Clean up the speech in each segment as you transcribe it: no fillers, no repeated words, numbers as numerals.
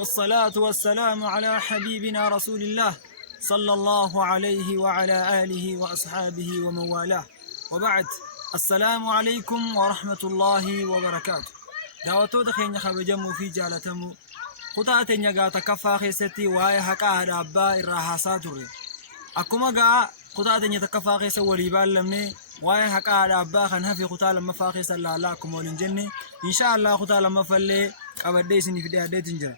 والصلاة والسلام على حبيبنا رسول الله صلى الله عليه وعلى آله وأصحابه ومن والاه وبعد. السلام عليكم ورحمة الله وبركاته. دعوتو دخين خبجمو في جالتمو قطعة نجاة كفا خيستي واي حقا هدابا الراحاسات الرئي أكما قا قطعة نتكفا خيس وريبال لمني واي حقا هدابا خنها في قطعة لما فاخيس الله لكم ولنجني إن شاء الله قطعة لما فلي قبرديسني في دي تنجر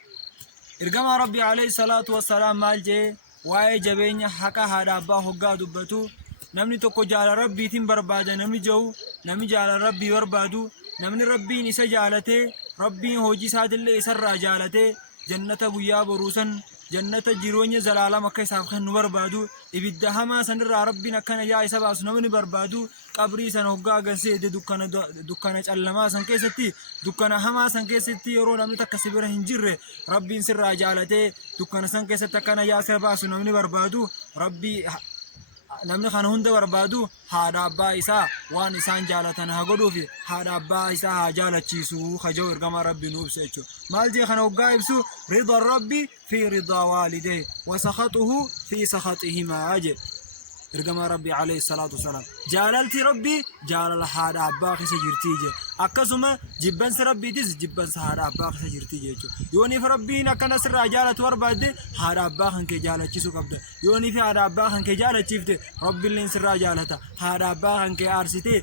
إرقام ربي عليه الصلاة والسلام مالجي واي جبين حقا هدابا حقا دبتو نمني توكو جال ربي تن بربادا نمني جو نمني جال ربي بربادو نمني ربي نسا جالته ربي هوجي ساد اللي إسر جالته جنة بويا بروسن جنة جيروني زلالة مكة سافخن بربادو إبدا هما سنر ربي نكنا جاي سبع سنمني بربادو قبري سنوغا غنسي دكانة علما سنكيستي دكانة هما سنكيستي يرو نمني تكسبره هنجر ربي نسر جالته دكانة سنكيست كنا جاي سبع سنمني بربادو ربي namni kana hunda barbaadu haadha abbaa isaa waan isaan jaalatan haa godhuu fi haadha abbaa isaa haa jaalachiisu hajoo ergama rabbi nu ibsa jechuudha. maal jee kana hoggaa ibsu rida rabbi fi rida waalidee wa sakhatuhu fi sakhatihimaa jee ergama rabbi alayhi salatu wasalam. jaalalti rabbi jaalala haadha abbaa keessa jirtii jee akkasuma jibbansi rabbiitis jibbansa haadha abbaa keessa jirtii jechuudha. yooniif rabbiin akkana sirraa jaalatu barbaadde haadha abbaa kan kee jaalachiisuu qabda. yooniif haadha abbaa kan kee jaalachiifte rabbiilleen sirraa jaalata. haadha abbaa kan kee aarsitee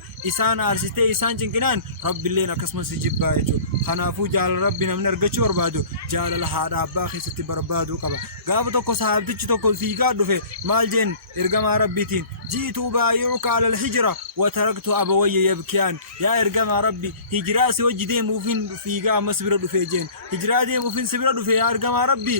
isaan cinqinaan rabbiilleen akkasumas si jibbaa jechuudha. kanaafuu jaalala rabbi namni argachuu barbaadu jaalala haadha abbaa keessatti barbaaduu qaba. gaafa tokko sahaabtichi tokko fiigaa dhufe maal jeen ergamaa rabbiitiin jiitu baayi'uka ala alhijra wa taraktu abawayya yabkiyaan yaa ergamaa rabbi hijiraa si wajji deemuufin fiigaa ammas bira dhufe jeen hijiraa deemuufin si bira dhufe yaa ergamaa rabbi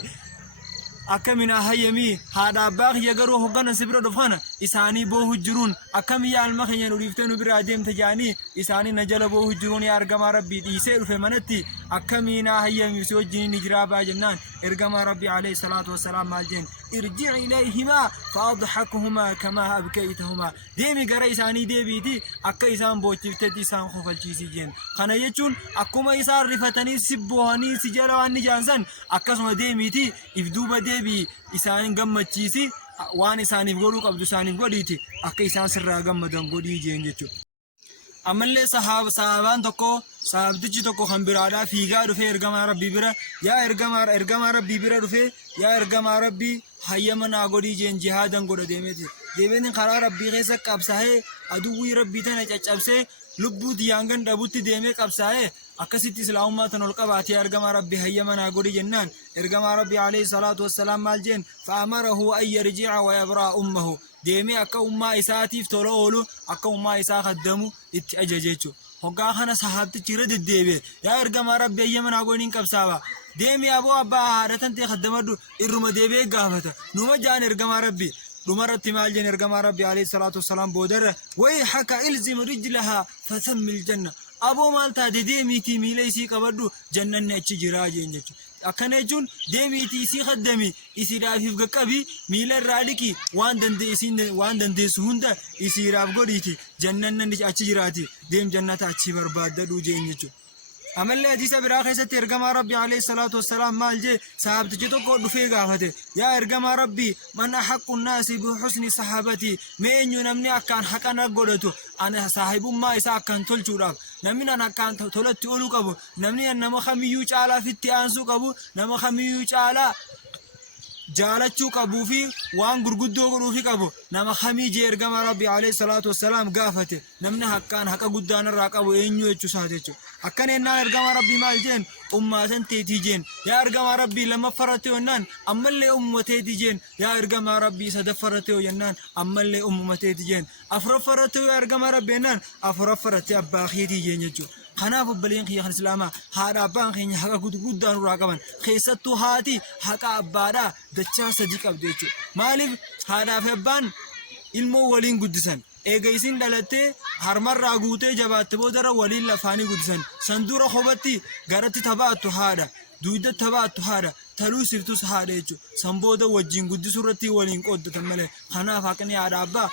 akkamina hayyamii haadha abbaa kiyya garuu hogganan si bira dhufana isaanii boohu jiruun akkamii yaalma keenya nu dhiiftee nu biraa deemte jaanii isaanii na jala boohu jiruun yaa ergamaa rabbii dhiisee dhufe manatti akkamina hayyamii si wajjin hijiraa baa jennaan ergamaa rabbii alayhi salaatu wassalaam maal jeen ارجع إليهما فأضحكهما كما أبكيتهما ديمي غرا إساني ديبيتي أكا إسان بوچفتي إسان خوفالچيسي جين خانا يچون أكما إسان رفتني سبوهاني سجلواني جانسان أكا سما ديميتي إفدوبا ديبي إسان غمچيسي وان إساني بغرو قبضو إساني بغريتي أكا إسان سرا غمدن غري جين جچو. أمالي صحابان تكو صحابتي تكو خنبرادا فيغا دفه إرغما ربي برا يا إرغما ربي برا دفه يا إرغما ربي hayyamana godii jeen jihaadan godha deemeetiin karaa rabbii keessa qabsaa'ee aduwwii rabbii tana caccabsee lubbuu diyaangan dhabutti deemee qabsaa'ee akkasitti islaamummaa tan ol qabaatee ergama rabbii hayyamana godhi jennaan ergama rabbii alayhi salaatu wassalaam maal jeen fa'amarahu an yarji'a wa yabraa ummahu deemee akka ummaa isaatiif tola oolu akka ummaa isaa kaddamu itti ajaje jechuudha. hoggaa kana sahaabtichi irra deddeebi'e yaa ergama rabbii hayyamana godhiin qabsaawa deemi aboo abbaa haadhatan ta'e kaddamadhu irruma deebi'ee gaafata numa jaan ergama rabbi dhumarratti maal jeen ergama rabbi alayhi salaatu wassalaam boodarra way haka ilzim rijlaha fatammil janna aboo maal taate deemiitii miila isii qabadhu jannanni achi jiraa jeen jechuudha. akkana jechuun deemiitii isii kaddami isiidhaafiif qaqqabi miila irraa dhiqi waan dandeessu hunda isiidhaaf godhiiti jannanni achi jiraati deem jannata achi barbaaddadhu jeen jechuudha. أمل حديث برا خيسة إرجما ربي عليه الصلاة والسلام مال جي صاحب تجتو كود في قافته يا إرجما ربي من أحق الناس بحسن صحابتي مين ينمني أكان حقنا قدرته أنا صاحب ما إسا أكان تول شراب نمني أنا أكان تولت تقولو كابو نمني أنا ما خمي يوش على في التيانسو كابو نما خمي يوش على jaalachuu qabuu fi waan gurguddoo godhuu fi qabu nama khamii jee ergama rabbi alayhi salaatu wassalaam gaafate namni haqqaan haqa guddaan irraa qabu eenyu jechuusaati jechuudha. akkana ennaan ergama rabbi maal jeen ummaatan teetii jeen yaa ergama rabbi lamaffarratti yennaan ammallee ummateetii jeen yaa ergama rabbi sadaffarratti yennaan ammallee ummateetii jeen afuraffarratti yaa ergama rabbi yennaan afuraffarratti abbaa keetii jeen jechuudha. kanaaf obboleen kiyya kan islaamaa haadha abbaan keenya haqa guddaan irraa qaban keessattuu haati haqa abbaadhaa dachaa sadii qabdu jechuudha. maaliif haadhaa fi abbaan ilmoo waliin guddisan eega isin dhalattee harmarraa guutee jabaatte boodara waliin lafaanii guddisan san dura kophaatti garatti taphaattu haadha duuda taphaattu haadha taluu siftus haadha jechuudha. san booda wajjin guddisuu irratti waliin qooddatan malee kanaaf haqni haadha abbaa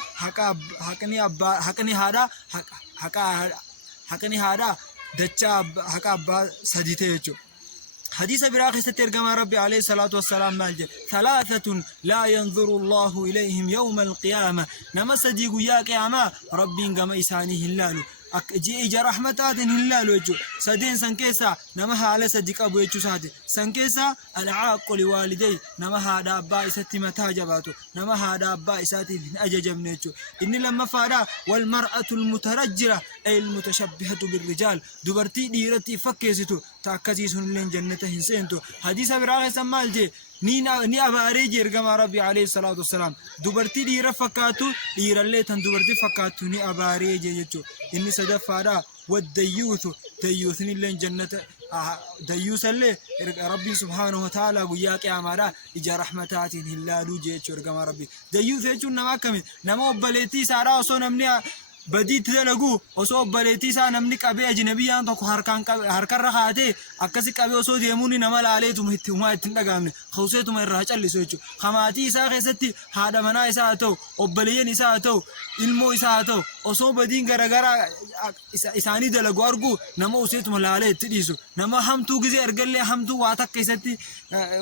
haqni haadhaa dachaa haqa abbaa sadii ta'e jechuudha. حديث براخي سترجم ربي عليه الصلاة والسلام مالجه ثلاثة لا ينظر الله إليهم يوم القيامة نما صديق يا قيامة ربي قام إساني هلالو جي رحمتات هلالو يجو سدين سنكيسا نما على صديق أبو يجو سادي سنكيسا العاق لوالدي نما هذا أبا إساتي متاجباتو نما هذا أبا إساتي أججب نيجو إني لما فادا والمرأة المترجلة أي المتشبهة بالرجال دبرتي ديرتي فكيستو تاكزي سنلين جنة هنسينتو حديث براغي سمال جي ni abaaree ergama rabbi alayhi salatu wassalam dubartii dhiira fakkaatu dhiirallee tan dubartii fakkaatu ni abaaree jechuudha inni sadaffaadha wadayyuutu dayyuutni illee jannata dayyuusallee rabbi subhanahu wa ta'ala guyyaa qiyaamaadha ija rahmataatiin hillaaluu jechuudha ergama rabbi dayyuut jechuun nama akkami nama obbaleettii isaadha osoo namni بديت دلقو وصوب بليتيسا نمني قبي أجنبيان توك هركان رخاتي أكسي قبي وصود يموني نمال عليتم هتوما يتندقامني خوصيتم الرهاج اللي سويتو خماتي إسا خيستي هذا منا إسا أتو وبليين إسا أتو ilmoo isaa ta'u osoo badiin garagaraa isaanii dalagu argu nama useetuma laalee itti dhiisu nama hamtuu gizee ergallee hamtuu waa takka isatti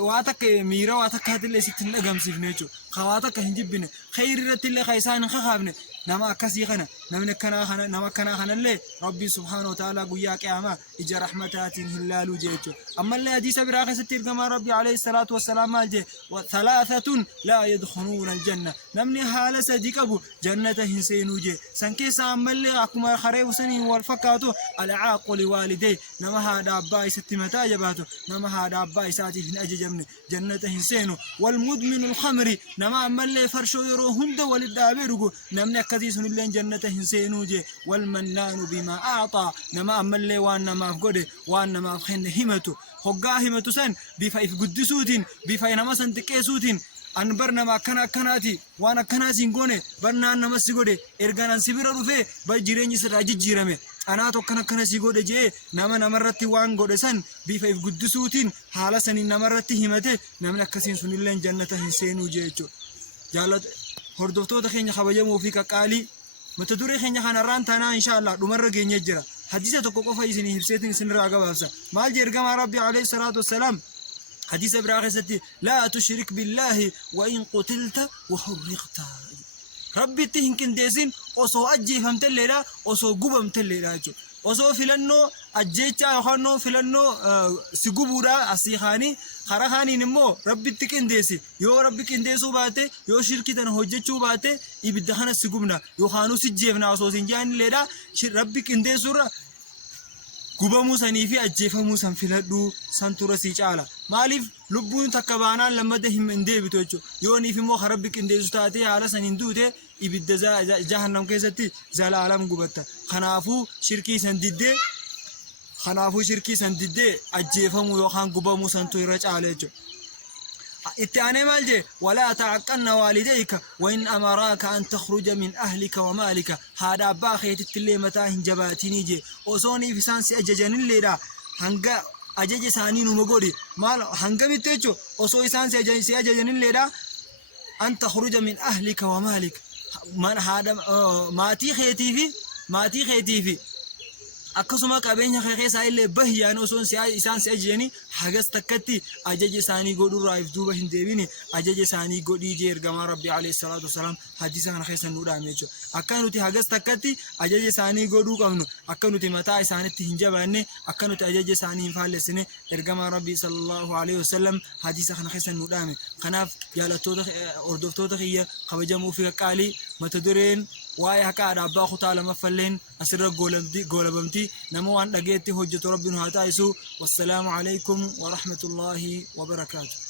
waa takka miira waa takka hatillee isitti hin dhagamsiifne jechuudha waa takka hin jibbine khayri irratti illee ka isaan hin kakaafne nama akkasii kana namni akkanaa nama akkanaa kanallee rabbi subhaanahu wa ta'ala guyyaa qiyaamaa ija rahmataatiin hin laaluu jechuudha ammallee hadiisa biraa keessatti ergamaa rabbi alayhi salaatu wassalaam maal jee thalathatun laa yadkhuluuna aljanna namni haala sadii qabu jannata هنسينو جي سنكيسا عمالي أكما خريب سنين والفكاتو العاق لوالدي نما هذا أباي ستمتا جباتو نما هذا أباي ساتي في أجي جمني جنة هنسينو والمدمن الخمري نما عمالي فرشو يرو هند والدابيرو نمني كذيسون اللين جنة هنسينو جي والمنان بما أعطى نما عمالي وانا ما فقودي وانا ما فخين همتو هقا همتو سن بفايف قدسوتين بفاي نما سنتكيسوتين أن برنا ما كناتي وأنا كناسين قوني برنا أنا مسيقودي إرجانا سبيرا رفي بجيريني سراجي جيرامي أنا تو كناسي قودي جي نما نمرتي وان قودي سن بيفايف قدسوتين حالا سنين نمرتي همتي نمنا كسين سنين جنة هنسينو جيجو جالت هردوفتو تخيني خبجمو فيك قالي متدوري خيني خانران تانا إن شاء الله دمر جيني جرا حديثة تقوقو فايسيني هبسيتين سنراغا بابسا مال جيرغام ربي عليه الصلاة والسلام حديث براغستي لا تشرك بالله وإن قتلت وحرقت ربي تهنكن ديسين وصو أجي فهمت الليلة وصو قبمت الليلة وصو فلنو أجيتشا يخانو فلنو سيقبورا أسيخاني خراخاني نمو ربي تكن ديسي يو ربي كن ديسو باتي يو شركي تن هجتشو باتي يبدخنا سيقبنا يو خانو سيجيفنا وصو سنجان الليلة ربي كن ديسو قبمو سنيفي أجيفمو سنفلدو سنتورا سيجالا مالف لبون تكبانا لما دهم اندي بتوجو يوني في مو خربك اندي زتاتي على سنندوته يبدا جهنم كيستي زال عالم غبتا خنافو شركي سنددي اجيفمو يوخان غبمو سنتو يرچ عليجو اتاني مالجي ولا تعقن والديك وان امراك ان تخرج من اهلك ومالك هذا باخيت التلمتا هنجباتني جي اوسوني في سانسي اججن ليدا هنگا أجج ساني نمغوري مال هنگمي تيجو أصو إنسان سيجن الليلة أن تخرج من أهلك ومالك من هذا ماتي خيتي akkasuma qabeenya keessa illee bahyaan osoo isaan si ajjeeni hagas takkatti ajaja isaanii godhurraa if duuba hin deebine ajaja isaanii godhii jee ergamaa rabbi alayhi salaatu wasalaam hadiisa kana keessa nu dhaame jechuudha akka nuti hagas takkatti ajaja isaanii godhuu qabnu akka nuti mataa isaanitti hin jabaanne akka nuti ajaja isaanii hin faallessine ergamaa rabbi sallallahu alayhi wasallam hadiisa kana keessa nu dhaame kanaaf jaalattoota hordoftoota kiyya kabajamuu fi qaalii mata dureen waa'ee haqa abbaa kutaa lamaffalleen asirra goolabamti nama waan dhageetti hojjetu rabbiin haa taasisu wassalaamu alaykum wa rahmatullahi wa barakaatuh